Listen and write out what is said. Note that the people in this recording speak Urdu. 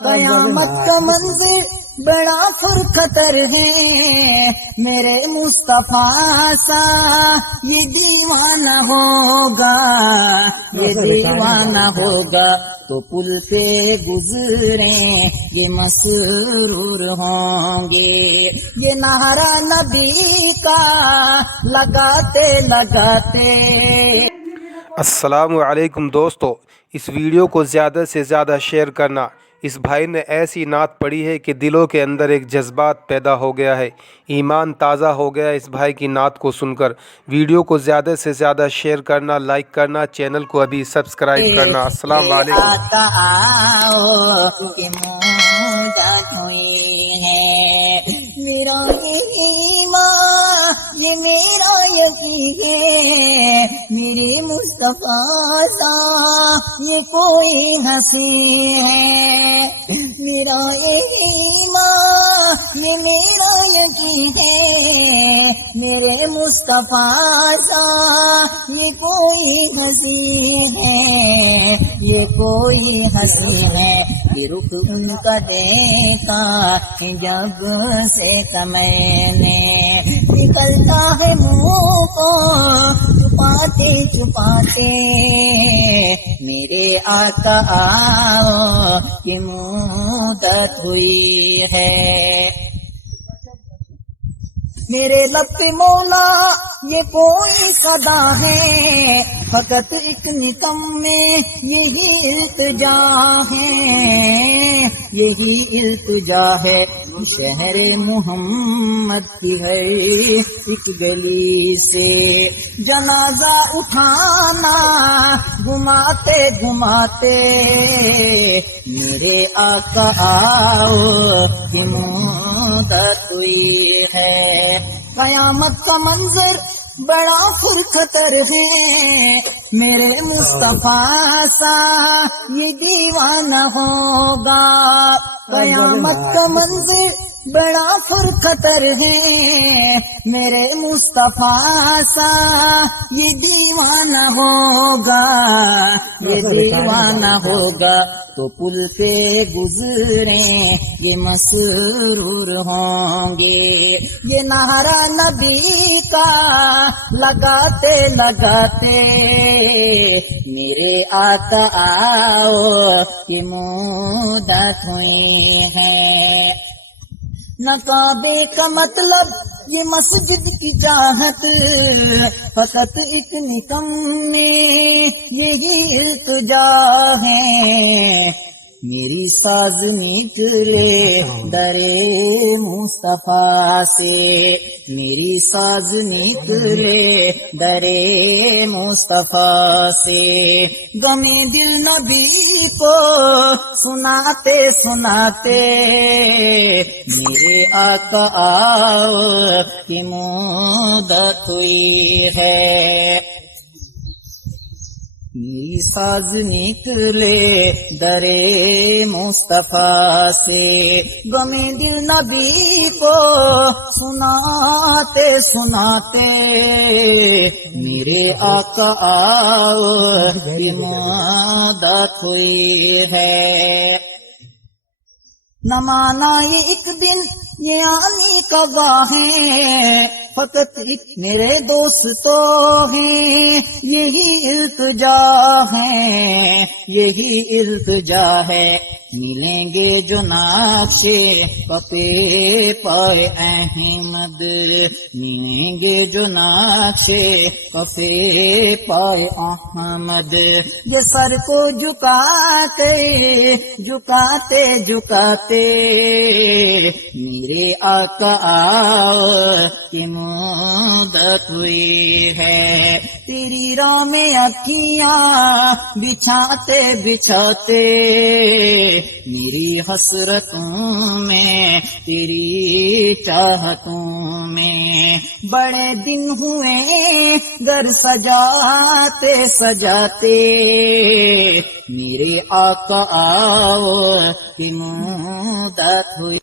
قیامت کا منظر بڑا پرخطر ہے، میرے مصطفیٰ سا یہ دیوانہ ہوگا، یہ دیوانہ ہوگا تو پل پہ گزریں یہ مسرور ہوں گے، یہ نعرہ نبی کا لگاتے لگاتے۔ السلام علیکم دوستو، اس ویڈیو کو زیادہ سے زیادہ شیئر کرنا۔ اس بھائی نے ایسی نعت پڑھی ہے کہ دلوں کے اندر ایک جذبات پیدا ہو گیا ہے، ایمان تازہ ہو گیا اس بھائی کی نعت کو سن کر۔ ویڈیو کو زیادہ سے زیادہ شیئر کرنا، لائک کرنا، چینل کو ابھی سبسکرائب کرنا۔ السلام علیکم۔ آقا آؤ کہ مدت ہوئی ہے، میرا ایمان یہ میرا یقین ہے، میرے مصطفیٰ سا یہ کوئی ہنسی ہے، میرا ایمان یہ میرا یقین ہے، میرے مصطفیٰ سا یہ کوئی ہنسی ہے، یہ کوئی ہنسی ہے، کہ رخ ان کا دیکھا جب سے میں نے، نکلتا ہے منہ کو چھپاتے چھپاتے، میرے آقا آؤ کہ مدت ہوئی ہے، میرے لب پہ مولا یہ کوئی صدا ہے، فقط ایک نکم میں یہی التجا ہے، یہی التجا ہے، شہر محمد کی ہے ایک گلی سے جنازہ اٹھانا گھماتے گھماتے، میرے آقا آؤ کہ مدت ہوئی ہے، قیامت کا منظر بڑا پرخطر ہے، میرے مصطفیٰ سا یہ دیوانہ ہوگا، قیامت کا منظر بڑا پرخطر ہے، میرے مصطفیٰ سا یہ دیوانہ ہوگا، یہ دیوانہ ہوگا تو پل پہ گزریں یہ مسرور ہوں گے، یہ نعرہ نبی کا لگاتے لگاتے، میرے آقا آؤ کہ مدت ہوئی ہے، نہ کعبے کا مطلب یہ مسجد کی چاہت، فقط ایک نکم میں یہی التجا ہے، میری ساز نکلے درے مصطفیٰ سے، میری ساز نکلے درے مصطفیٰ سے، غمِ دل نبی کو سناتے سناتے، میرے آقا آؤ کہ مدت ہوئی ہے، میری ساز نکلے درے مصطفیٰ سے، غم دل نبی کو سناتے سناتے، میرے آقا آؤ کہ مدت ہوئی ہے، نہ مانا یہ ایک دن یہ آنے کا واہ ہے، فقط ایک میرے دوستو ہیں یہی التجا ہے، یہی التجا ہے، ملیں گے جو نقشے پپے پائے احمد، ملیں گے جو نقشے پپے پائے احمد، یہ سر کو جھکاتے جھکاتے جھکاتے، میرے آقا آؤ کہ مدت ہوئی ہے، تیری راہ میں اکھیاں بچھاتے بچھاتے، میری حسرتوں میں تیری چاہتوں میں، بڑے دن ہوئے گھر سجاتے سجاتے، میرے آقا آؤ کہ مدت ہوئی